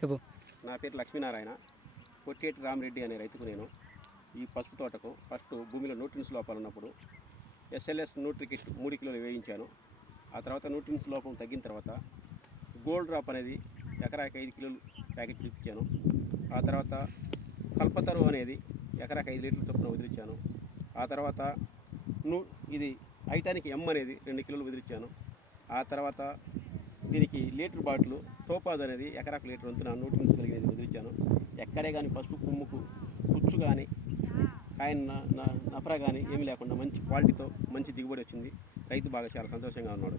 చెప్పు. నా పేరు లక్ష్మీనారాయణ. కొట్టేటి రామిరెడ్డి అనే రైతుకు నేను ఈ పసుపు తోటకు ఫస్ట్ భూమిలో న్యూట్రియన్స్ లోపాలు ఉన్నప్పుడు ఎస్ఎల్ఎస్ న్యూట్రికిట్ 3 కిలోలు వేయించాను. ఆ తర్వాత న్యూట్రియన్స్ లోపం తగ్గిన తర్వాత గోల్డ్ డ్రాప్ అనేది ఎకరాకి 5 కిలోలు ప్యాకెట్ ఇప్పించాను. ఆ తర్వాత కల్పతరు అనేది ఎకరాకి 5 లీటర్ల చొప్పున వదిలించాను. ఆ తర్వాత ఇది ఐటానికి ఎమ్ అనేది 2 కిలోలు వదిలించాను. ఆ తర్వాత దీనికి లీటర్ బాటిల్ టోపాజ్ అనేది ఎకరాకు లీటర్ వంతున న్యూట్రియన్స్ కలిగినది వదిలించాను. ఎక్కడే కానీ పసుపు కొమ్ముకు పుచ్చు కానీ కాయ నఫరా కానీ ఏమీ లేకుండా మంచి క్వాలిటీతో మంచి దిగుబడి వచ్చింది. రైతు బాగా చాలా సంతోషంగా ఉన్నాడు.